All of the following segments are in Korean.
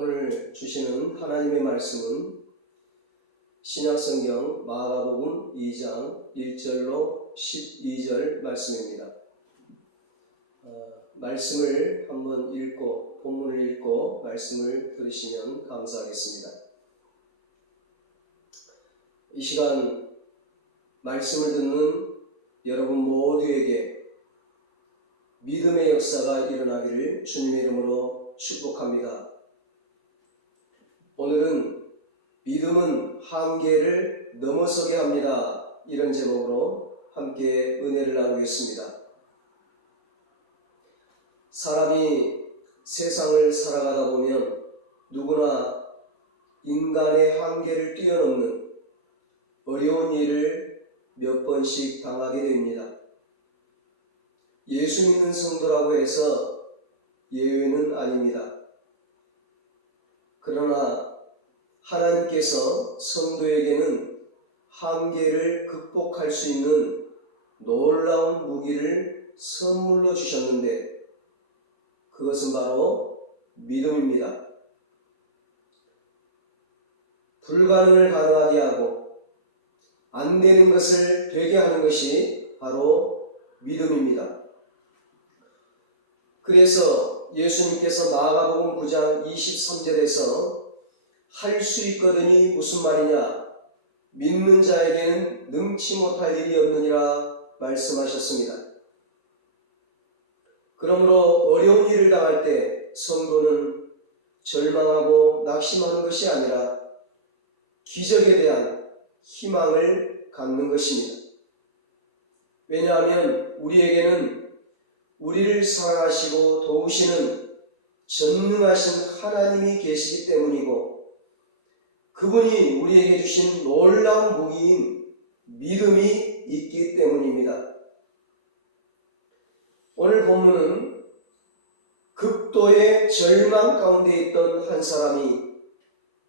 오늘 주시는 하나님의 말씀은 신약성경 마가복음 2장 1절로 12절 말씀입니다. 말씀을 한번 읽고 본문을 읽고 말씀을 들으시면 감사하겠습니다. 이 시간 말씀을 듣는 여러분 모두에게 믿음의 역사가 일어나기를 주님의 이름으로 축복합니다. 오늘은 믿음은 한계를 넘어서게 합니다. 이런 제목으로 함께 은혜를 나누겠습니다. 사람이 세상을 살아가다 보면 누구나 인간의 한계를 뛰어넘는 어려운 일을 몇 번씩 당하게 됩니다. 예수 믿는 성도라고 해서 예외는 아닙니다. 그러나 하나님께서 성도에게는 한계를 극복할 수 있는 놀라운 무기를 선물로 주셨는데 그것은 바로 믿음입니다. 불가능을 가능하게 하고 안 되는 것을 되게 하는 것이 바로 믿음입니다. 그래서 예수님께서 마가복음 9장 23절에서 할 수 있거든이 무슨 말이냐? 믿는 자에게는 능치 못할 일이 없느니라 말씀하셨습니다. 그러므로 어려운 일을 당할 때 성도는 절망하고 낙심하는 것이 아니라 기적에 대한 희망을 갖는 것입니다. 왜냐하면 우리에게는 우리를 사랑하시고 도우시는 전능하신 하나님이 계시기 때문이고 그분이 우리에게 주신 놀라운 무기인 믿음이 있기 때문입니다. 오늘 본문은 극도의 절망 가운데 있던 한 사람이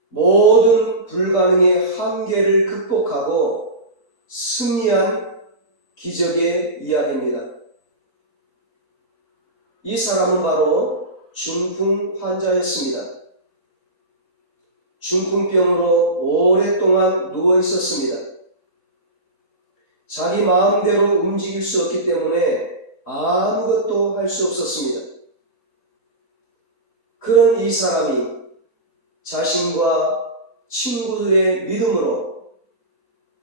모든 불가능의 한계를 극복하고 승리한 기적의 이야기입니다. 이 사람은 바로 중풍 환자였습니다. 중풍병으로 오랫동안 누워 있었습니다. 자기 마음대로 움직일 수 없기 때문에 아무것도 할 수 없었습니다. 그런 이 사람이 자신과 친구들의 믿음으로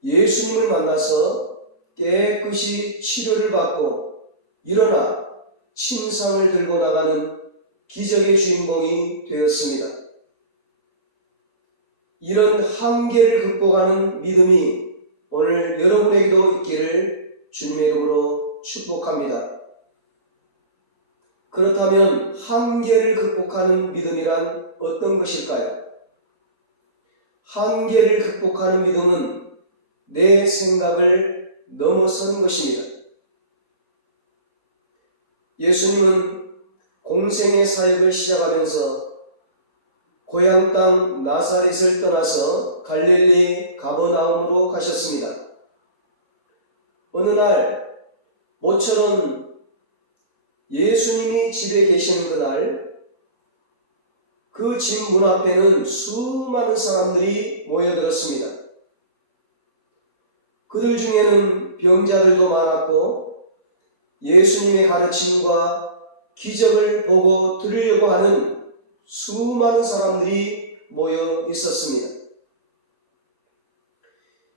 예수님을 만나서 깨끗이 치료를 받고 일어나 침상을 들고 나가는 기적의 주인공이 되었습니다. 이런 한계를 극복하는 믿음이 오늘 여러분에게도 있기를 주님의 이름으로 축복합니다. 그렇다면 한계를 극복하는 믿음이란 어떤 것일까요? 한계를 극복하는 믿음은 내 생각을 넘어서는 것입니다. 예수님은 공생의 사역을 시작하면서 고향 땅 나사렛을 떠나서 갈릴리 가버나움으로 가셨습니다. 어느 날 모처럼 예수님이 집에 계시는 그날 그 집 문 앞에는 수많은 사람들이 모여들었습니다. 그들 중에는 병자들도 많았고 예수님의 가르침과 기적을 보고 들으려고 하는 수많은 사람들이 모여 있었습니다.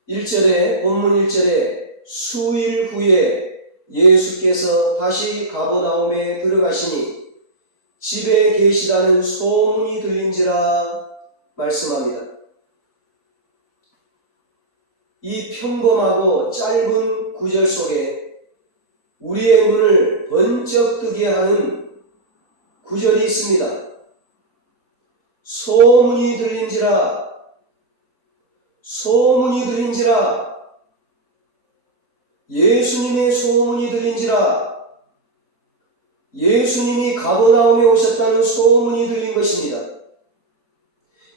1절에 본문 1절에 수일 후에 예수께서 다시 가버나움에 들어가시니 집에 계시다는 소문이 들린지라 말씀합니다. 이 평범하고 짧은 구절 속에 우리의 눈을 번쩍 뜨게 하는 구절이 있습니다. 소문이 들린지라 예수님의 소문이 들린지라 예수님이 가버나움에 오셨다는 소문이 들린 것입니다.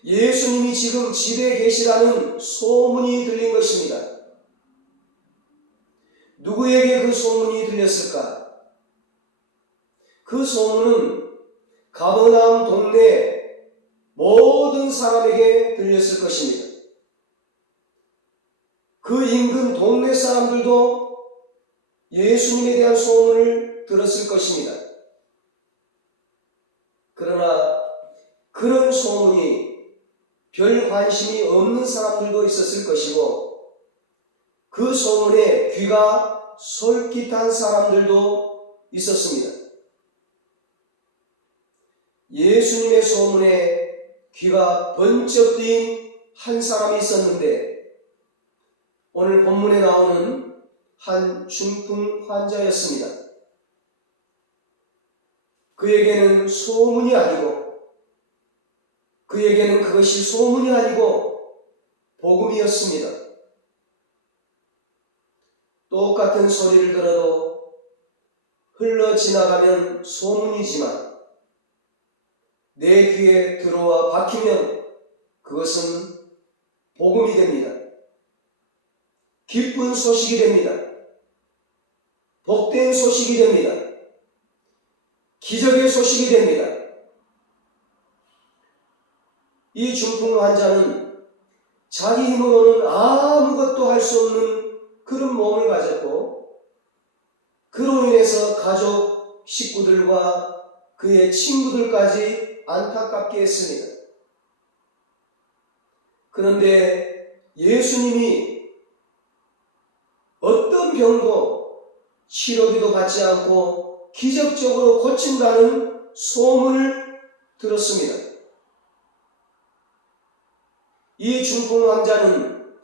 예수님이 지금 집에 계시다는 소문이 들린 것입니다. 누구에게 그 소문이 들렸을까? 그 소문은 가버나움 동네에 모든 사람에게 들렸을 것입니다. 그 인근 동네 사람들도 예수님에 대한 소문을 들었을 것입니다. 그러나 그런 소문이 별 관심이 없는 사람들도 있었을 것이고, 그 소문에 귀가 솔깃한 사람들도 있었습니다. 예수님의 소문에 귀가 번쩍 뜨인 한 사람이 있었는데, 오늘 본문에 나오는 한 중풍 환자였습니다. 그에게는 소문이 아니고, 그에게는 그것이 소문이 아니고 복음이었습니다. 똑같은 소리를 들어도 흘러 지나가면 소문이지만 내 귀에 들어와 박히면 그것은 복음이 됩니다. 기쁜 소식이 됩니다. 복된 소식이 됩니다. 기적의 소식이 됩니다. 이 중풍 환자는 자기 힘으로는 아무것도 할 수 없는 그런 몸을 가졌고, 그로 인해서 가족, 식구들과 그의 친구들까지 안타깝게 했습니다. 그런데 예수님이 어떤 병도 치료비도 받지 않고 기적적으로 고친다는 소문을 들었습니다. 이 중풍 환자는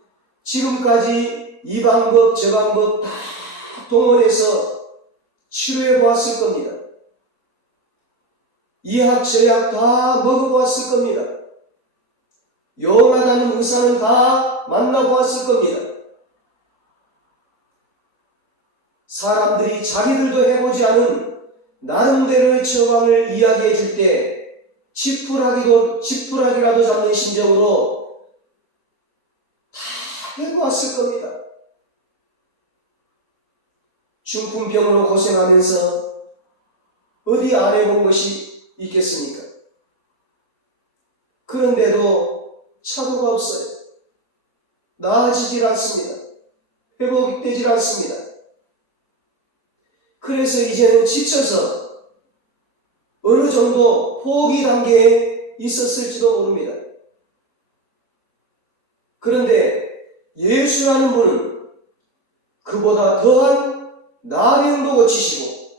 지금까지 이 방법 저 방법 다 동원해서 치료해 보았을 겁니다. 이약 저약 다 먹어보았을 겁니다. 용하다는 의사는 다 만나보았을 겁니다. 사람들이 자기들도 해보지 않은 나름대로의 처방을 이야기해 줄 때 지푸라기라도 잡는 심정으로 다 해보았을 겁니다. 중풍병으로 고생하면서 어디 안 해본 것이 있겠습니까? 그런데도 차도가 없어요. 나아지질 않습니다. 회복되질 않습니다. 그래서 이제는 지쳐서 어느 정도 포기 단계에 있었을지도 모릅니다. 그런데 예수라는 분은 그보다 더한 나병도 고치시고,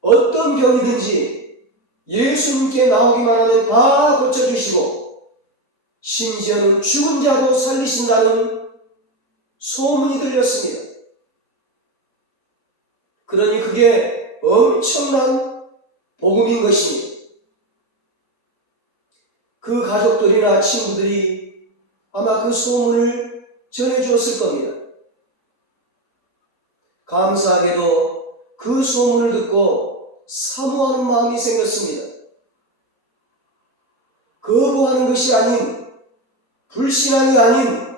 어떤 병이든지 예수님께 나오기만 하면 다 고쳐주시고, 심지어는 죽은 자도 살리신다는 소문이 들렸습니다. 그러니 그게 엄청난 복음인 것입니다. 그 가족들이나 친구들이 아마 그 소문을 전해주었을 겁니다. 감사하게도 그 소문을 듣고 사모하는 마음이 생겼습니다. 거부하는 것이 아닌, 불신앙이 아닌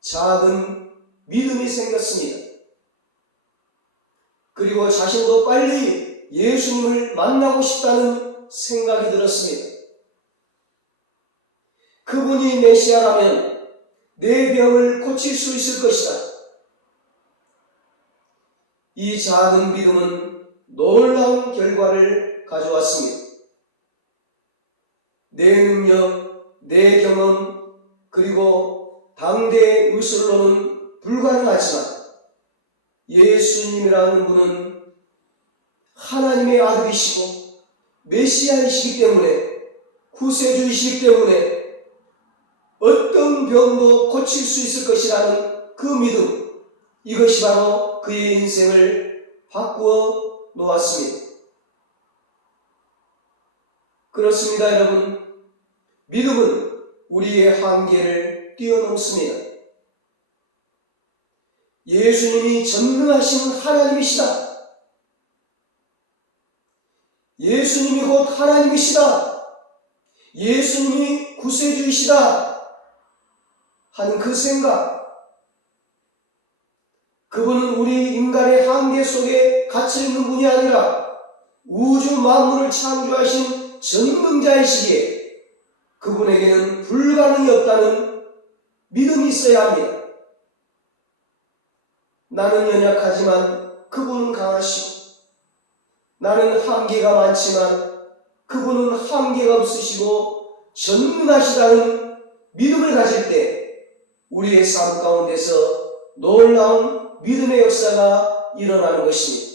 작은 믿음이 생겼습니다. 그리고 자신도 빨리 예수님을 만나고 싶다는 생각이 들었습니다. 그분이 메시아라면 내 병을 고칠 수 있을 것이다. 이 작은 믿음은 놀라운 결과를 가져왔습니다. 내 능력, 내 경험, 그리고 당대의 의술로는 불가능하지만 예수님이라는 분은 하나님의 아들이시고 메시아이시기 때문에, 구세주이시기 때문에 어떤 병도 고칠 수 있을 것이라는 그 믿음, 이것이 바로 그의 인생을 바꾸어 놓았습니다. 그렇습니다, 여러분. 믿음은 우리의 한계를 뛰어넘습니다. 예수님이 전능하신 하나님이시다. 예수님이 곧 하나님이시다. 예수님이 구세주이시다 하는 그 생각, 그분은 우리 인간의 한계 속에 갇혀있는 분이 아니라 우주 만물을 창조하신 전능자이시기에 그분에게는 불가능이 없다는 믿음이 있어야 합니다. 나는 연약하지만 그분은 강하시고, 나는 한계가 많지만 그분은 한계가 없으시고 전능하시다는 믿음을 가질 때 우리의 삶 가운데서 놀라운 믿음의 역사가 일어나는 것입니다.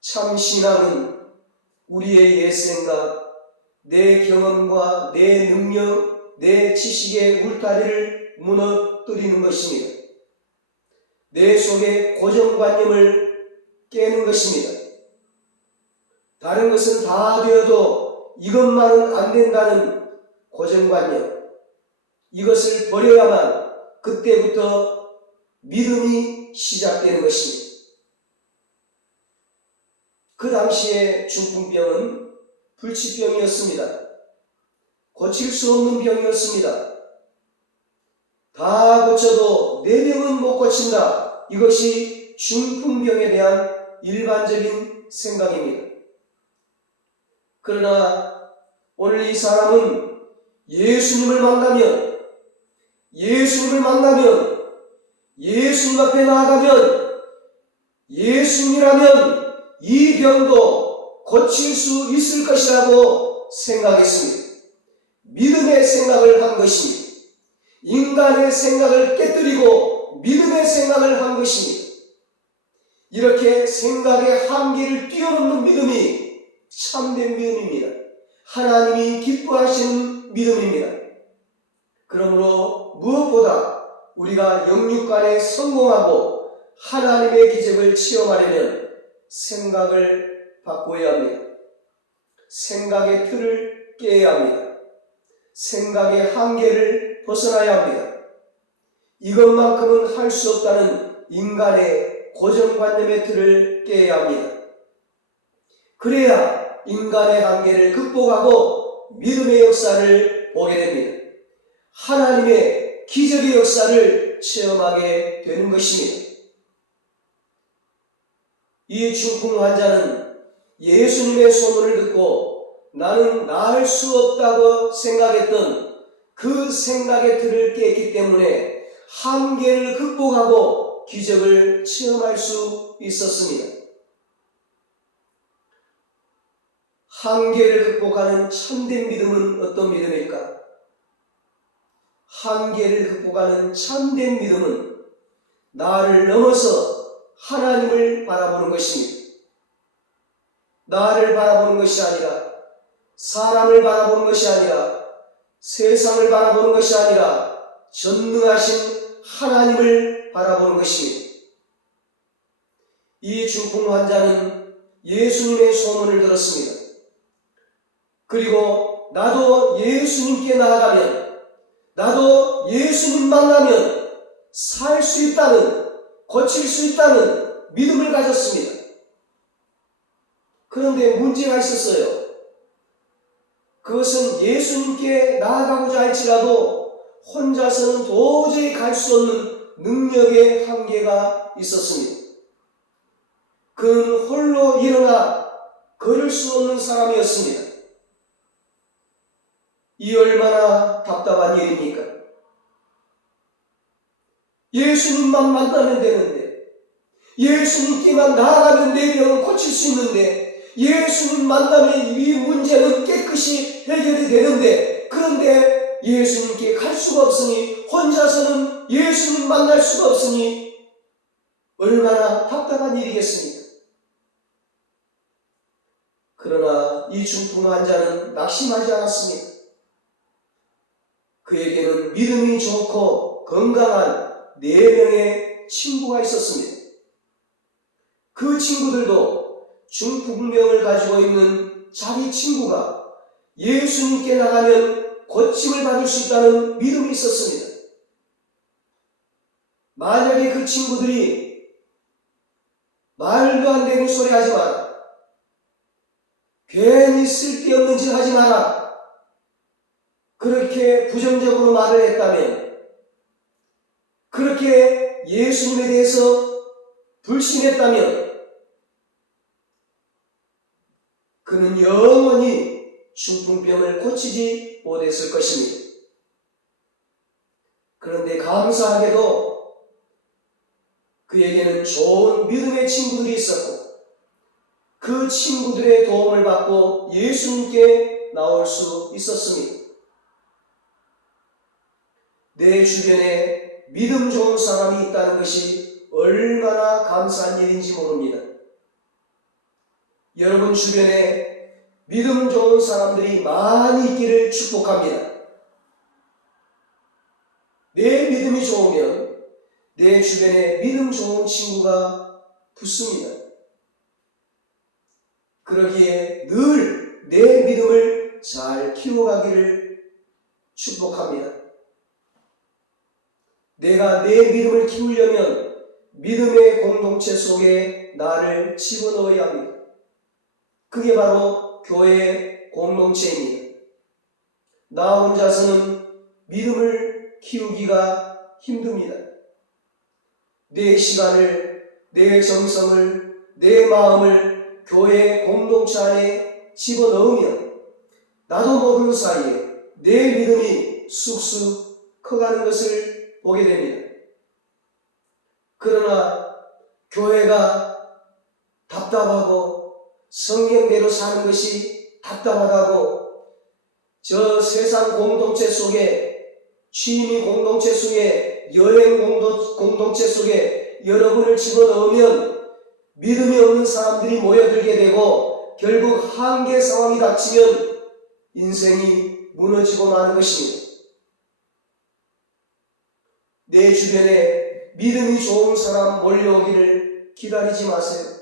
참 신앙은 우리의 옛 생각, 내 경험과 내 능력, 내 지식의 울타리를 무너뜨리는 것입니다. 내 속의 고정관념을 깨는 것입니다. 다른 것은 다 되어도 이것만은 안 된다는 고정관념, 이것을 버려야만 그때부터 믿음이 시작되는 것입니다. 그 당시에 중풍병은 불치병이었습니다. 고칠 수 없는 병이었습니다. 다 고쳐도 내 병은 못 고친다. 이것이 중풍병에 대한 일반적인 생각입니다. 그러나 오늘 이 사람은 예수님을 만나면, 예수님 앞에 나아가면, 예수님이라면 이 병도 고칠 수 있을 것이라고 생각했습니다. 믿음의 생각을 한 것입니다. 인간의 생각을 깨뜨리고 믿음의 생각을 한 것입니다. 이렇게 생각의 한계를 뛰어넘는 믿음이 참된 믿음입니다. 하나님이 기뻐하시는 믿음입니다. 그러므로 무엇보다 우리가 영육간에 성공하고 하나님의 기적을 체험하려면 생각을 바꿔야 합니다. 생각의 틀을 깨야 합니다. 생각의 한계를 벗어나야 합니다. 이것만큼은 할 수 없다는 인간의 고정관념의 틀을 깨야 합니다. 그래야 인간의 한계를 극복하고 믿음의 역사를 보게 됩니다. 하나님의 기적의 역사를 체험하게 되는 것입니다. 이 중풍 환자는 예수님의 소문을 듣고 나는 나을 수 없다고 생각했던 그 생각의 틀을 깼기 때문에 한계를 극복하고 기적을 체험할 수 있었습니다. 한계를 극복하는 참된 믿음은 어떤 믿음일까? 한계를 극복하는 참된 믿음은 나를 넘어서 하나님을 바라보는 것입니다. 나를 바라보는 것이 아니라, 사람을 바라보는 것이 아니라, 세상을 바라보는 것이 아니라 전능하신 하나님을 바라보는 것입니다. 이 중풍 환자는 예수님의 소문을 들었습니다. 그리고 나도 예수님께 나아가면, 나도 예수님 만나면 살 수 있다는, 고칠 수 있다는 믿음을 가졌습니다. 그런데 문제가 있었어요. 그것은 예수님께 나아가고자 할지라도 혼자서는 도저히 갈 수 없는 능력의 한계가 있었습니다. 그는 홀로 일어나 걸을 수 없는 사람이었습니다. 이 얼마나 답답한 일입니까? 예수님만 만나면 되는데, 예수님께만 나아가면 내 병은 고칠 수 있는데, 예수님 만나면 이 문제는 깨끗이 해결이 되는데, 그런데 예수님께 갈 수가 없으니, 혼자서는 예수님 만날 수가 없으니 얼마나 답답한 일이겠습니까? 그러나 이 중풍 환자는 낙심하지 않았습니다. 그에게는 믿음이 좋고 건강한 4명의 친구가 있었습니다. 그 친구들도 중풍병을 가지고 있는 자기 친구가 예수님께 나가면 고침을 받을 수 있다는 믿음이 있었습니다. 만약에 그 친구들이 말도 안 되는 소리 하지 마라, 괜히 쓸데없는 짓 하지 마라, 그렇게 부정적으로 말을 했다면, 그렇게 예수님에 대해서 불신했다면 그는 영원히 중풍병을 고치지 못했을 것입니다. 그런데 감사하게도 그에게는 좋은 믿음의 친구들이 있었고 그 친구들의 도움을 받고 예수님께 나올 수 있었습니다. 내 주변에 믿음 좋은 사람이 있다는 것이 얼마나 감사한 일인지 모릅니다. 여러분 주변에 믿음 좋은 사람들이 많이 있기를 축복합니다. 내 믿음이 좋으면 내 주변에 믿음 좋은 친구가 붙습니다. 그러기에 늘 내 믿음을 잘 키워가기를 축복합니다. 내가 내 믿음을 키우려면 믿음의 공동체 속에 나를 집어넣어야 합니다. 그게 바로 교회의 공동체입니다. 나 혼자서는 믿음을 키우기가 힘듭니다. 내 시간을, 내 정성을, 내 마음을 교회 공동체 안에 집어넣으면 나도 모르는 사이에 내 믿음이 쑥쑥 커가는 것을 보게 됩니다. 그러나 교회가 답답하고 성경대로 사는 것이 답답하다고 저 세상 공동체 속에, 취미 공동체 속에, 여행 공동체 속에 여러분을 집어넣으면 믿음이 없는 사람들이 모여들게 되고 결국 한계 상황이 닥치면 인생이 무너지고 마는 것입니다. 내 주변에 믿음이 좋은 사람 몰려오기를 기다리지 마세요.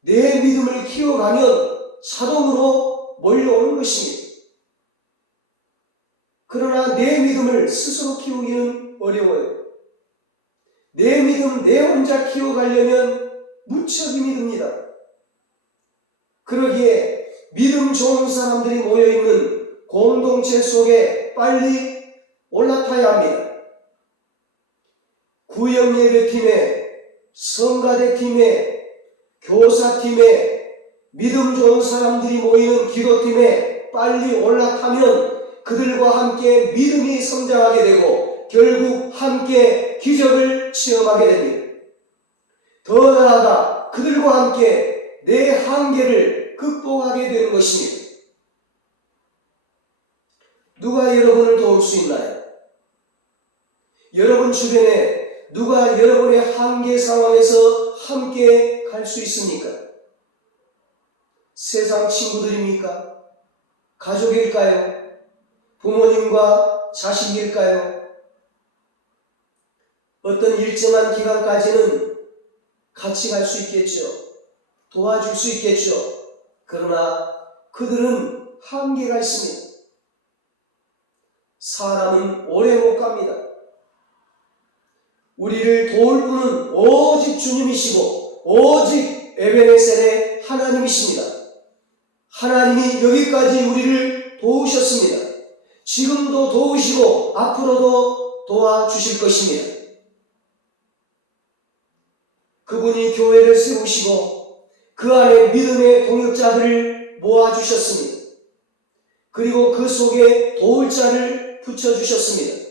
내 믿음을 키워가면 자동으로 몰려오는 것입니다. 그러나 내 믿음을 스스로 키우기는 어려워요. 내 믿음 내 혼자 키워가려면 무척 힘이 듭니다. 그러기에 믿음 좋은 사람들이 모여있는 공동체 속에 빨리 올라타야 합니다. 구역예배팀에, 성가대팀에, 교사팀에, 믿음 좋은 사람들이 모이는 기도팀에 빨리 올라타면 그들과 함께 믿음이 성장하게 되고 결국 함께 기적을 체험하게 됩니다. 더 나아가 그들과 함께 내 한계를 극복하게 되는 것입니다. 누가 여러분을 도울 수 있나요? 여러분 주변에 누가 여러분의 한계 상황에서 함께 갈 수 있습니까? 세상 친구들입니까? 가족일까요? 부모님과 자식일까요? 어떤 일정한 기간까지는 같이 갈 수 있겠죠. 도와줄 수 있겠죠. 그러나 그들은 한계가 있습니다. 사람은 오래 못 갑니다. 우리를 도울 분은 오직 주님이시고 오직 에베네셀의 하나님이십니다. 하나님이 여기까지 우리를 도우셨습니다. 지금도 도우시고 앞으로도 도와주실 것입니다. 그분이 교회를 세우시고 그 안에 믿음의 동역자들을 모아주셨습니다. 그리고 그 속에 도울 자를 붙여주셨습니다.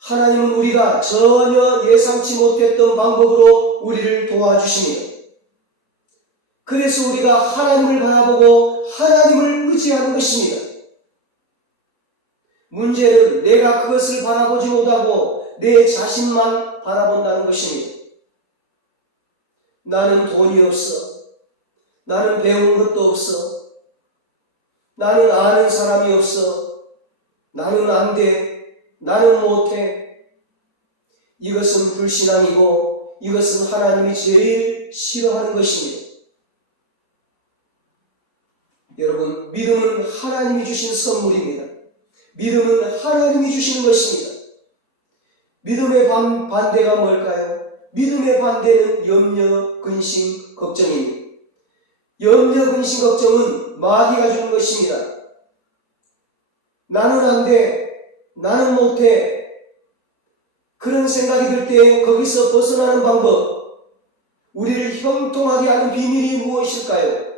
하나님은 우리가 전혀 예상치 못했던 방법으로 우리를 도와주십니다. 그래서 우리가 하나님을 바라보고 하나님을 의지하는 것입니다. 문제는 내가 그것을 바라보지 못하고 내 자신만 바라본다는 것입니다. 나는 돈이 없어. 나는 배운 것도 없어. 나는 아는 사람이 없어. 나는 안 돼. 나는 못해. 이것은 불신앙이고 이것은 하나님이 제일 싫어하는 것입니다. 여러분, 믿음은 하나님이 주신 선물입니다. 믿음은 하나님이 주시는 것입니다. 믿음의 반대가 뭘까요? 믿음의 반대는 염려, 근심, 걱정입니다. 염려, 근심, 걱정은 마귀가 주는 것입니다. 나는 안 돼. 나는 못해. 그런 생각이 들 때 거기서 벗어나는 방법, 우리를 형통하게 하는 비밀이 무엇일까요?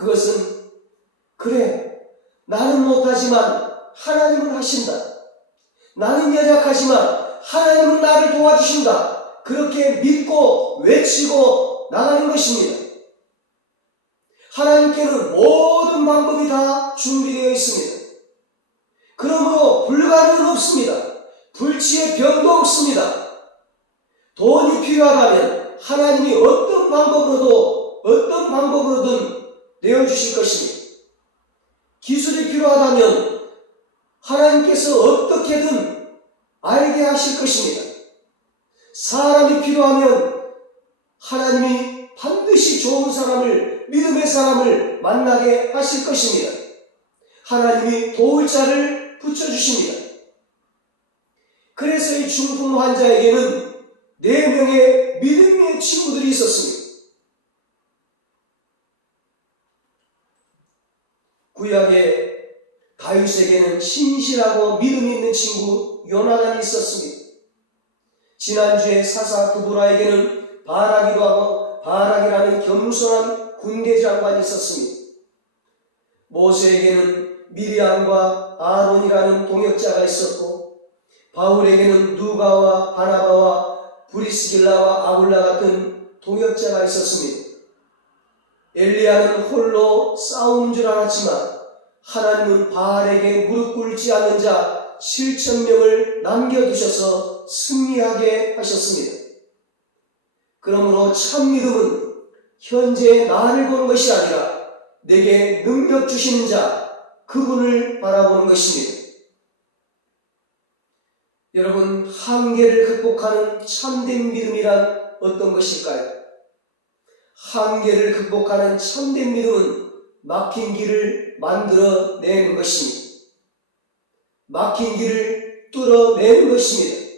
그것은 그래, 나는 못하지만 하나님은 하신다. 나는 연약하지만 하나님은 나를 도와주신다. 그렇게 믿고 외치고 나가는 것입니다. 하나님께는 모든 방법이 다 준비되어 있습니다. 그러므로 불가능은 없습니다. 불치의 병도 없습니다. 돈이 필요하다면 하나님이 어떤 방법으로든 내어주실 것입니다. 기술이 필요하다면 하나님께서 어떻게든 알게 하실 것입니다. 사람이 필요하면 하나님이 반드시 좋은 사람을, 믿음의 사람을 만나게 하실 것입니다. 하나님이 도울 자를 붙여주십니다. 그래서 이 중풍 환자에게는 4명의 믿음의 친구들이 있었습니다. 구약의 다윗에게는 신실하고 믿음 있는 친구 요나단이 있었습니다. 지난주에 사사 드보라에게는 바락이라는 겸손한 군대 장관이 있었습니다. 모세에게는 미리암과 아론이라는 동역자가 있었고, 바울에게는 누가와 바나바와 브리스길라와 아굴라 같은 동역자가 있었습니다. 엘리야는 홀로 싸우는 줄 알았지만 하나님은 바알에게 무릎 꿇지 않는 자 7,000명을 남겨두셔서 승리하게 하셨습니다. 그러므로 참 믿음은 현재 나를 보는 것이 아니라 내게 능력 주시는 자, 그분을 바라보는 것입니다. 여러분, 한계를 극복하는 참된 믿음이란 어떤 것일까요? 한계를 극복하는 참된 믿음은 막힌 길을 만들어내는 것입니다. 막힌 길을 뚫어내는 것입니다.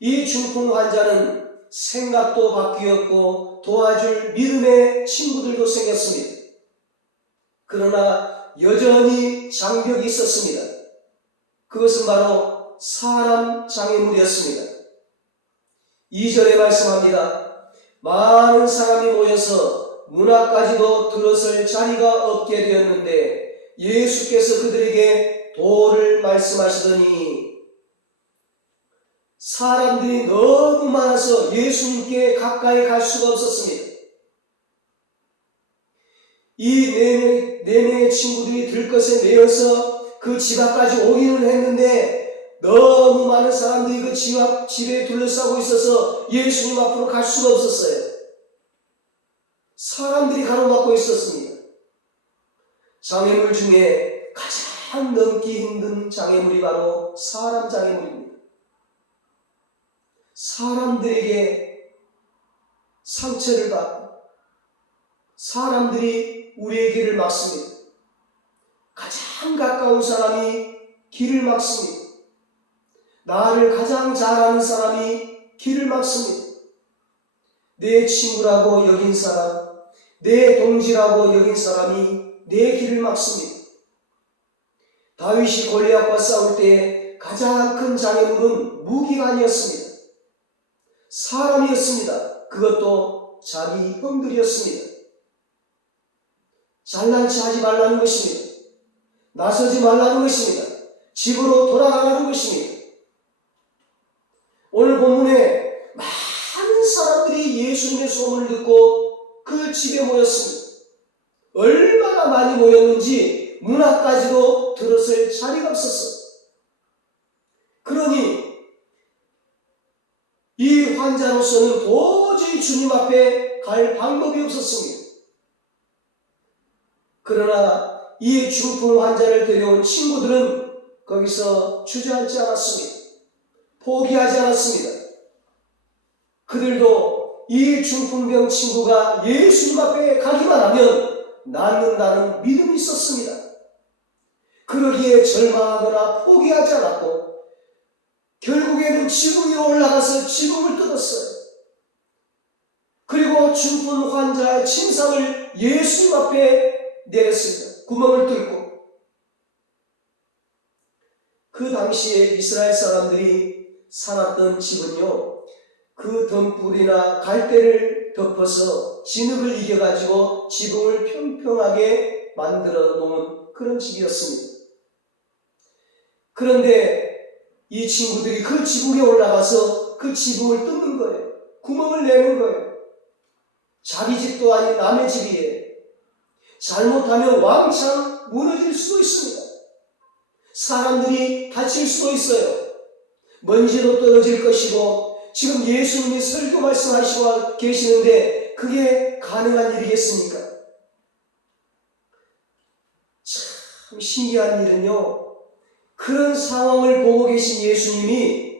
이 중풍 환자는 생각도 바뀌었고 도와줄 믿음의 친구들도 생겼습니다. 그러나 여전히 장벽이 있었습니다. 그것은 바로 사람 장애물이었습니다. 2절에 말씀합니다. 많은 사람이 모여서 문 앞까지도 들어설 자리가 없게 되었는데 예수께서 그들에게 도를 말씀하시더니, 사람들이 너무 많아서 예수님께 가까이 갈 수가 없었습니다. 이 4명의 친구들이 들것에 매여서 그 집 앞까지 오기는 했는데 너무 많은 사람들이 그 집에 둘러싸고 있어서 예수님 앞으로 갈 수가 없었어요. 사람들이 가로막고 있었습니다. 장애물 중에 가장 넘기 힘든 장애물이 바로 사람 장애물입니다. 사람들에게 상처를 받고 사람들이 우리의 길을 막습니다. 가장 가까운 사람이 길을 막습니다. 나를 가장 잘 아는 사람이 길을 막습니다. 내 친구라고 여긴 사람, 내 동지라고 여긴 사람이 내 길을 막습니다. 다윗이 골리앗과 싸울 때 가장 큰 장애물은 무기가 아니었습니다. 사람이었습니다. 그것도 자기 형들이었습니다. 잘난 체 하지 말라는 것입니다. 나서지 말라는 것입니다. 집으로 돌아가라는 것입니다. 오늘 본문에 많은 사람들이 예수님의 소문을 듣고 그 집에 모였습니다. 얼마나 많이 모였는지 문 앞까지도 들어설 자리가 없었어요. 그러니 이 환자로서는 도저히 주님 앞에 갈 방법이 없었습니다. 그러나 이 중풍 환자를 데려온 친구들은 거기서 주저앉지 않았습니다. 포기하지 않았습니다. 그들도 이 중풍병 친구가 예수님 앞에 가기만 하면 낫는다는 믿음이 있었습니다. 그러기에 절망하거나 포기하지 않았고 결국에는 지붕 위로 올라가서 지붕을 뜯었어요. 그리고 중풍 환자의 침상을 예수님 앞에 내렸습니다. 구멍을 뚫고. 그 당시에 이스라엘 사람들이 살았던 집은요, 그 등불이나 갈대를 덮어서 진흙을 이겨가지고 지붕을 평평하게 만들어 놓은 그런 집이었습니다. 그런데 이 친구들이 그 지붕에 올라가서 그 지붕을 뜯는 거예요. 구멍을 내는 거예요. 자기 집도 아닌 남의 집이에요. 잘못하면 왕창 무너질 수도 있습니다. 사람들이 다칠 수도 있어요. 먼지도 떨어질 것이고, 지금 예수님이 설교 말씀하시고 계시는데 그게 가능한 일이겠습니까? 참 신기한 일은요, 그런 상황을 보고 계신 예수님이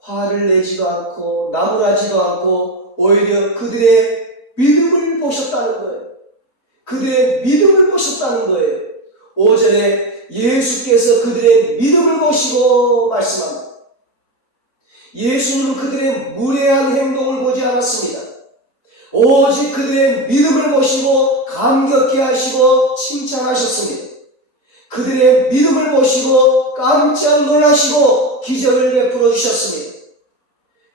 화를 내지도 않고 나무라지도 않고 오히려 그들의 믿음을 보셨다는 거예요. 그들의 믿음을 보셨다는 거예요. 5절에 예수께서 그들의 믿음을 보시고 말씀합니다. 예수님은 그들의 무례한 행동을 보지 않았습니다. 오직 그들의 믿음을 보시고 감격해 하시고 칭찬하셨습니다. 그들의 믿음을 보시고 깜짝 놀라시고 기적을 베풀어 주셨습니다.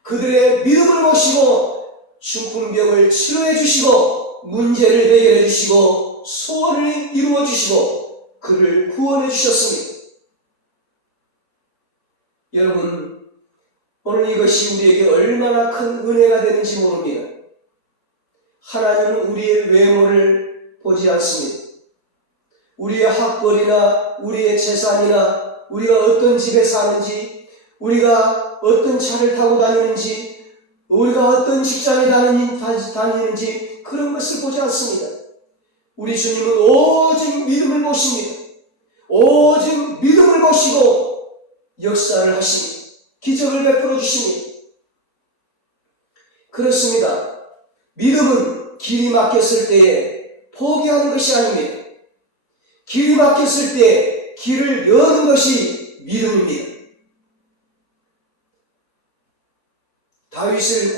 그들의 믿음을 보시고 중풍병을 치료해 주시고 문제를 해결해 주시고 소원을 이루어 주시고 그를 구원해 주셨습니다. 여러분, 오늘 이것이 우리에게 얼마나 큰 은혜가 되는지 모릅니다. 하나님은 우리의 외모를 보지 않습니다. 우리의 학벌이나 우리의 재산이나 우리가 어떤 집에 사는지, 우리가 어떤 차를 타고 다니는지, 우리가 어떤 직장에 다니는지 그런 것을 보지 않습니다. 우리 주님은 오직 믿음을 보십니다. 오직 믿음을 보시고 역사를 하십니다. 기적을 베풀어 주십니다. 그렇습니다. 믿음은 길이 막혔을 때에 포기하는 것이 아닙니다. 길이 막혔을 때 길을 여는 것이 믿음입니다. 다윗이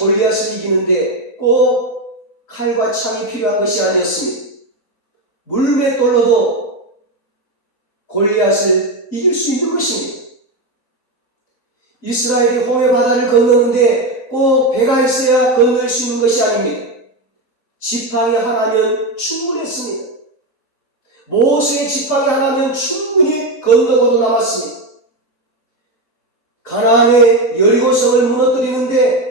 골리앗을 이기는데 꼭 칼과 창이 필요한 것이 아니었습니다. 물맷돌로도 골리앗을 이길 수 있는 것입니다. 이스라엘이 홍해 바다를 건너는데 꼭 배가 있어야 건널 수 있는 것이 아닙니다. 지팡이 하나면 충분했습니다. 모세의 지팡이 하나면 충분히 건너고도 남았습니다. 가나안의 여리고성을 무너뜨리는데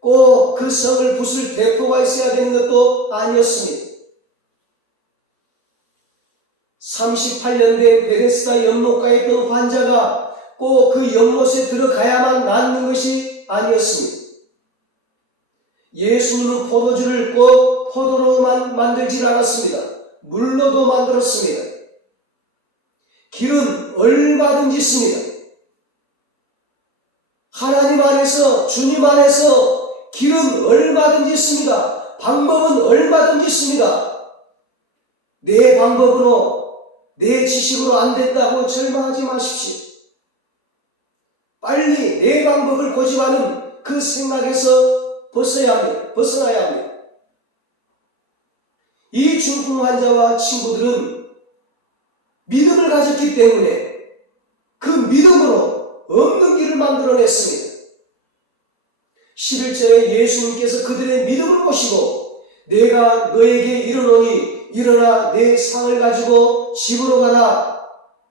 꼭 그 성을 부술 대포가 있어야 되는 것도 아니었습니다. 38년 된 베데스다 연못가에 있던 환자가 꼭 그 연못에 들어가야만 낫는 것이 아니었습니다. 예수님은 포도주를 꼭 포도로만 만들지 않았습니다. 물로도 만들었습니다. 길은 얼마든지 있습니다. 하나님 안에서, 주님 안에서 길은 얼마든지 있습니다. 방법은 얼마든지 있습니다. 내 방법으로, 내 지식으로 안 된다고 절망하지 마십시오. 빨리 내 방법을 고집하는 그 생각에서 벗어나야 합니다. 이 중풍 환자와 친구들은 믿음을 가졌기 때문에 그 믿음으로 없는 길을 만들어냈습니다. 11절에 예수님께서 그들의 믿음을 보시고 내가 너에게 이르노니 일어나 내 상을 가지고 집으로 가라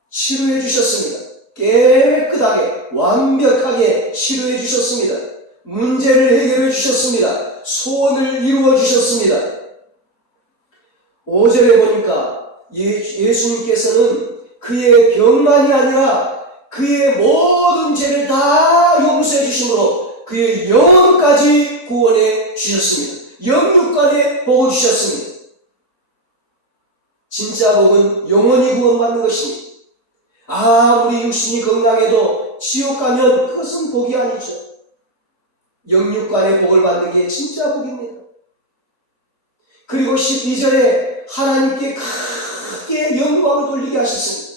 치료해 주셨습니다. 깨끗하게 완벽하게 치료해 주셨습니다. 문제를 해결해 주셨습니다. 소원을 이루어 주셨습니다. 5절에 보니까 예수님께서는 그의 병만이 아니라 그의 모든 죄를 다 용서해 주심으로 그의 영혼까지 구원해 주셨습니다. 영육간에 복을 주셨습니다. 진짜 복은 영원히 구원받는 것입니다. 아무리 육신이 건강해도 지옥 가면 그것은 복이 아니죠. 영육간의 복을 받는 게 진짜 복입니다. 그리고 12절에 하나님께 크게 영광을 돌리게 하셨습니다.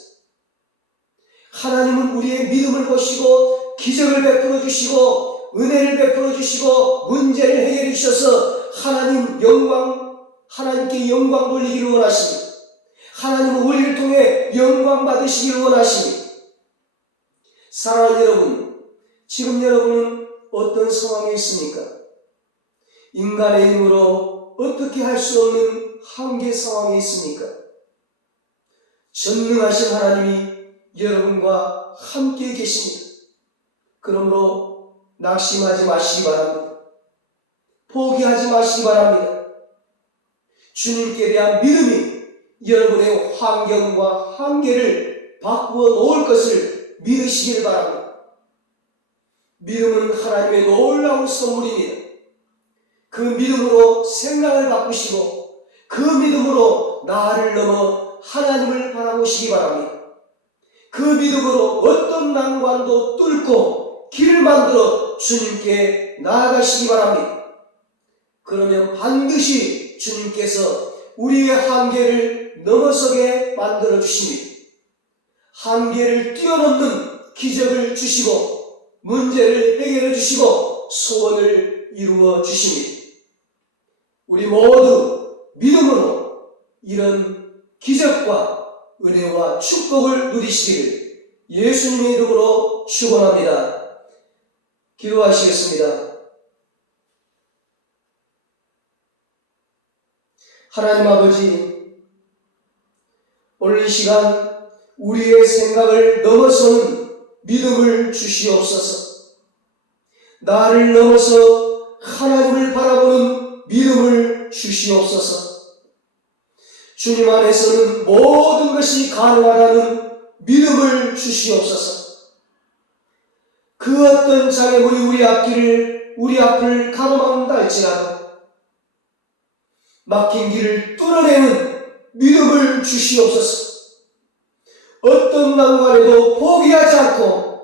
하나님은 우리의 믿음을 보시고 기적을 베풀어 주시고 은혜를 베풀어 주시고 문제를 해결해 주셔서 하나님께 영광 돌리기를 원하십니다. 하나님은 우리를 통해 영광 받으시기를 원하십니다. 사랑하는 여러분, 지금 여러분은 어떤 상황에 있습니까? 인간의 힘으로 어떻게 할 수 없는 한계 상황에 있습니까? 전능하신 하나님이 여러분과 함께 계십니다. 그러므로 낙심하지 마시기 바랍니다. 포기하지 마시기 바랍니다. 주님께 대한 믿음이 여러분의 환경과 한계를 바꾸어 놓을 것을 믿으시길 바랍니다. 믿음은 하나님의 놀라운 선물입니다. 그 믿음으로 생각을 바꾸시고 그 믿음으로 나를 넘어 하나님을 바라보시기 바랍니다. 그 믿음으로 어떤 난관도 뚫고 길을 만들어 주님께 나아가시기 바랍니다. 그러면 반드시 주님께서 우리의 한계를 넘어서게 만들어 주십니다. 한계를 뛰어넘는 기적을 주시고 문제를 해결해 주시고 소원을 이루어 주십니다. 우리 모두 믿음으로 이런 기적과 은혜와 축복을 누리시기를 예수님의 이름으로 축원합니다. 기도하시겠습니다. 하나님 아버지, 오늘 이 시간 우리의 생각을 넘어서는 믿음을 주시옵소서. 나를 넘어서 하나님을 바라보는 믿음을 주시옵소서. 주님 안에서는 모든 것이 가능하다는 믿음을 주시옵소서. 그 어떤 장애물이 우리 앞을 가로막는다 할지라도 막힌 길을 뚫어내는 믿음을 주시옵소서. 어떤 난관에도 포기하지 않고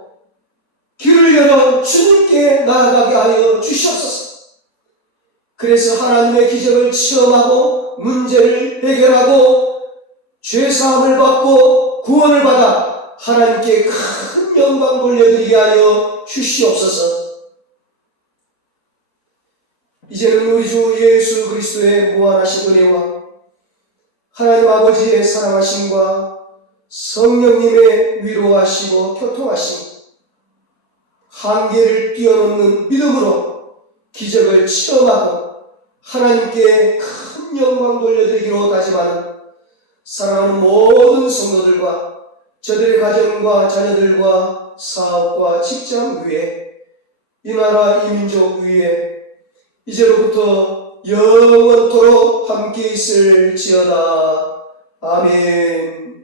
길을 열어 주님께 나아가게 하여 주시옵소서. 그래서 하나님의 기적을 체험하고 문제를 해결하고 죄사함을 받고 구원을 받아 하나님께 큰 영광 돌려드리게 하여 주시옵소서. 이제는 우리 주 예수 그리스도의 무한하신 은혜와 하나님 아버지의 사랑하심과 성령님의 위로하시고 교통하심, 한계를 뛰어넘는 믿음으로 기적을 체험하고 하나님께 큰 영광 돌려드리기로 다짐하는 사랑하는 모든 성도들과 저들의 가정과 자녀들과 사업과 직장 위에 이 나라 이 민족 위에 이제로부터 영원토록 함께 있을지어다. 아멘.